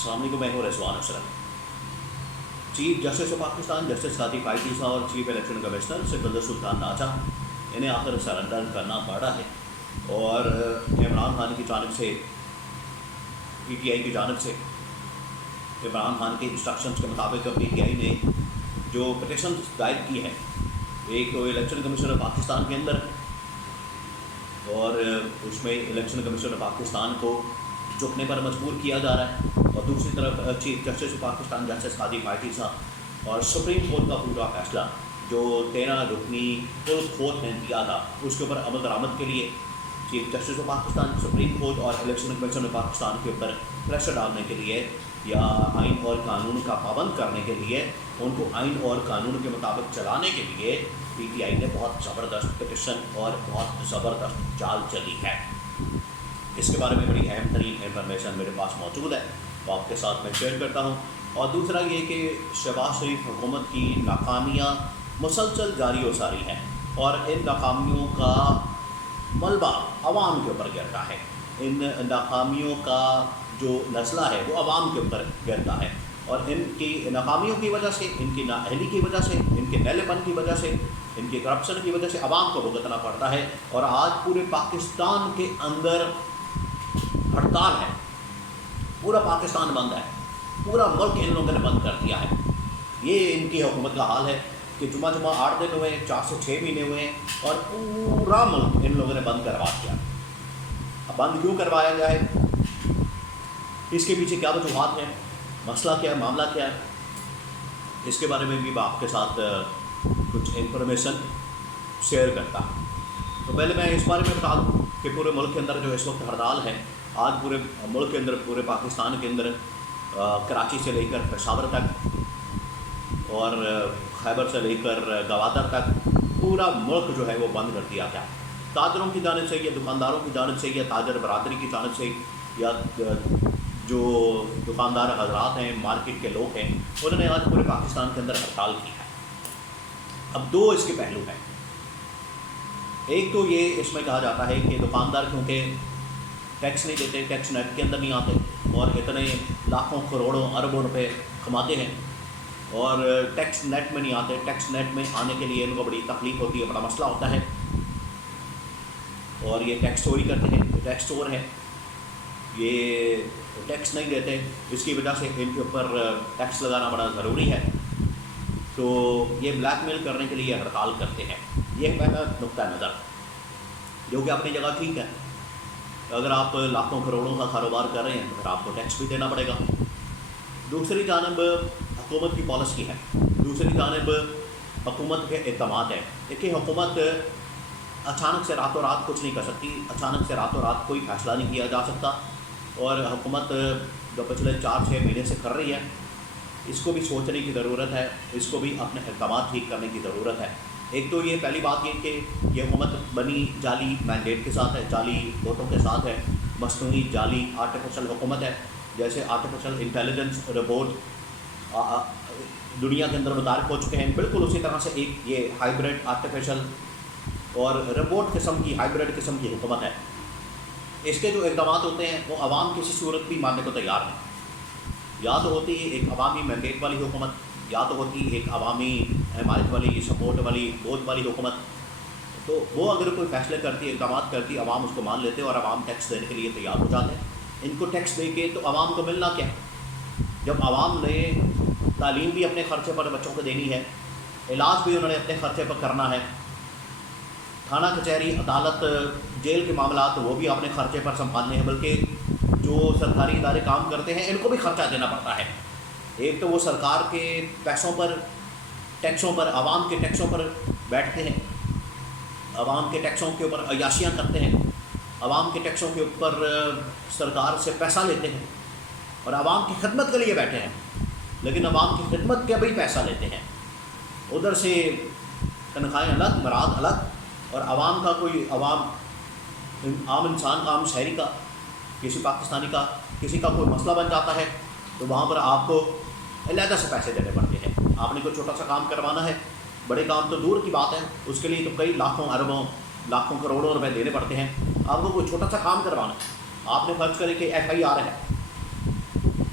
السلام علیکم، میں ہوں Rizwan Ashraf. Chief justice of Pakistan justice سعدی فائزی صاحب اور chief election commissioner Sikandar Sultan ناچا انہیں آخر سرنڈر کرنا پڑا ہے، اور عمران خان کی جانب سے پی ٹی آئی کی جانب سے عمران خان کے انسٹرکشنز کے مطابق پی ٹی آئی نے جو پٹیشن دائر کی ہے، ایک تو الیکشن کمیشن آف پاکستان کے اندر، اور اس میں الیکشن کمیشن آف پاکستان کو جھکنے پر مجبور کیا جا رہا ہے، اور دوسری طرف chief justice of Pakistan justice سعدی فائزی صاحب اور سپریم کورٹ کا پورا فیصلہ جو 13 رکنی فل کورٹ نے دیا تھا اس کے اوپر عمل درآمد کے لیے chief justice of Pakistan, supreme court اور الیکشن کمیشن آف پاکستان کے اوپر پریشر ڈالنے کے لیے یا آئین اور قانون کا پابند کرنے کے لیے، ان کو آئین اور قانون کے مطابق چلانے کے لیے پی ٹی آئی نے بہت زبردست پٹیشن اور بہت زبردست چال چلی ہے۔ اس کے بارے میں بڑی اہم ترین انفارمیشن میرے پاس موجود ہے، تو آپ کے ساتھ میں شیئر کرتا ہوں۔ اور دوسرا یہ کہ شہباز شریف حکومت کی ناکامیاں مسلسل جاری و ساری ہیں، اور ان ناکامیوں کا ملبہ عوام کے اوپر گرتا ہے، ان ناکامیوں کا جو نزلہ ہے وہ عوام کے اوپر گرتا ہے، اور ان کی ناکامیوں کی وجہ سے، ان کی نااہلی کی وجہ سے، ان کے نیلے پن کی وجہ سے، ان کی کرپشن کی وجہ سے عوام کو بھگتنا پڑتا ہے۔ اور آج پورے پاکستان کے اندر ہڑتال ہے، پورا پاکستان بند ہے، پورا ملک ان لوگوں نے بند کر دیا ہے۔ یہ ان کی حکومت کا حال ہے کہ جمعہ 8 دن ہوئے، 4 سے 6 مہینے ہوئے ہیں، اور پورا ملک ان لوگوں نے بند کروا دیا۔ اب بند کیوں کروایا جائے، اس کے پیچھے کیا وجوہات ہیں، مسئلہ کیا ہے، معاملہ کیا ہے، اس کے بارے میں بھی میں آپ کے ساتھ کچھ انفارمیشن شیئر کرتا ہوں۔ تو پہلے میں اس بارے میں بتا دوں کہ پورے ملک کے اندر جو اس وقت ہڑتال ہے، آج پورے ملک کے اندر، پورے پاکستان کے اندر، کراچی سے لے کر پشاور تک اور خیبر سے لے کر گوادر تک پورا ملک جو ہے وہ بند کر دیا گیا۔ تاجروں کی جانب سے یا دکانداروں کی جانب سے یا تاجر برادری کی جانب سے یا جو دکاندار حضرات ہیں، مارکیٹ کے لوگ ہیں، انہوں نے آج پورے پاکستان کے اندر ہڑتال کی ہے۔ اب دو اس کے پہلو ہیں، ایک تو یہ اس میں کہا جاتا ہے کہ دکاندار کیونکہ ٹیکس نہیں دیتے، ٹیکس نیٹ کے اندر نہیں آتے، اور اتنے لاکھوں کروڑوں اربوں روپے کماتے ہیں، اور ٹیکس نیٹ میں نہیں آتے، ٹیکس نیٹ میں آنے کے لیے ان کو بڑی تکلیف ہوتی ہے، بڑا مسئلہ ہوتا ہے، اور یہ ٹیکس چوری کرتے ہیں، یہ ٹیکس چور ہے، یہ ٹیکس نہیں دیتے، اس کی وجہ سے ان کے اوپر ٹیکس لگانا بڑا ضروری ہے، تو یہ بلیک میل کرنے کے لیے ہڑتال کرتے ہیں۔ یہ پہلا نقطہ نظر جو کہ اپنی جگہ ٹھیک ہے، اگر آپ لاکھوں کروڑوں کا کاروبار کر رہے ہیں تو پھر آپ کو ٹیکس بھی دینا پڑے گا۔ دوسری جانب حکومت کی پالیسی ہے، دوسری جانب حکومت کے اقدامات ہیں۔ دیکھیے، حکومت اچانک سے راتوں رات کچھ نہیں کر سکتی، اچانک سے راتوں رات کوئی فیصلہ نہیں کیا جا سکتا، اور حکومت جو پچھلے 4-6 مہینے سے کر رہی ہے، اس کو بھی سوچنے کی ضرورت ہے، اس کو بھی اپنے اقدامات ٹھیک کرنے کی ضرورت ہے۔ ایک تو یہ پہلی بات یہ کہ یہ حکومت بنی جعلی مینڈیٹ کے ساتھ ہے، جعلی ووٹوں کے ساتھ ہے، مصنوعی جعلی آرٹیفیشل حکومت ہے، جیسے آرٹیفیشل انٹیلیجنس رپورٹ دنیا کے اندر متعارف ہو چکے ہیں، بالکل اسی طرح سے ایک یہ ہائیبریڈ آرٹیفیشل اور رپورٹ قسم کی، ہائیبریڈ قسم کی حکومت ہے۔ اس کے جو اقدامات ہوتے ہیں وہ عوام کسی صورت بھی ماننے کو تیار نہیں، یا تو ہوتی ہے ایک عوامی مینڈیٹ والی حکومت، یا تو ہوتی ایک عوامی حمایت والی، سپورٹ والی، گود والی حکومت۔ تو وہ اگر کوئی فیصلے کرتی، اقدامات کرتی، عوام اس کو مان لیتے اور عوام ٹیکس دینے کے لیے تیار ہو جاتے ہیں۔ ان کو ٹیکس دے کے تو عوام کو ملنا کیا ہے؟ جب عوام نے تعلیم بھی اپنے خرچے پر بچوں کو دینی ہے، علاج بھی انہوں نے اپنے خرچے پر کرنا ہے، تھانہ کچہری، عدالت، جیل کے معاملات وہ بھی اپنے خرچے پر سنبھالنے ہیں، بلکہ جو سرکاری ادارے کام کرتے ہیں ان کو بھی خرچہ دینا پڑتا ہے۔ ایک تو وہ سرکار کے پیسوں پر، ٹیکسوں پر، عوام کے ٹیکسوں پر بیٹھتے ہیں، عوام کے ٹیکسوں کے اوپر عیاشیاں کرتے ہیں، عوام کے ٹیکسوں کے اوپر سرکار سے پیسہ لیتے ہیں، اور عوام کی خدمت کے لیے بیٹھے ہیں، لیکن عوام کی خدمت کے بھی پیسہ لیتے ہیں۔ ادھر سے تنخواہیں الگ، مراد الگ، اور عوام کا کوئی عام انسان کا، عام شہری کا، کسی پاکستانی کا، کسی کا کوئی مسئلہ بن جاتا ہے تو وہاں پر آپ کو علیحدہ سے پیسے دینے پڑتے ہیں۔ آپ نے کوئی چھوٹا سا کام کروانا ہے، بڑے کام تو دور کی بات ہے، اس کے لیے تو کئی لاکھوں اربوں، لاکھوں کروڑوں روپے دینے پڑتے ہیں۔ آپ کو کوئی چھوٹا سا کام کروانا ہے، آپ نے فرض کرے کہ FIR ہے،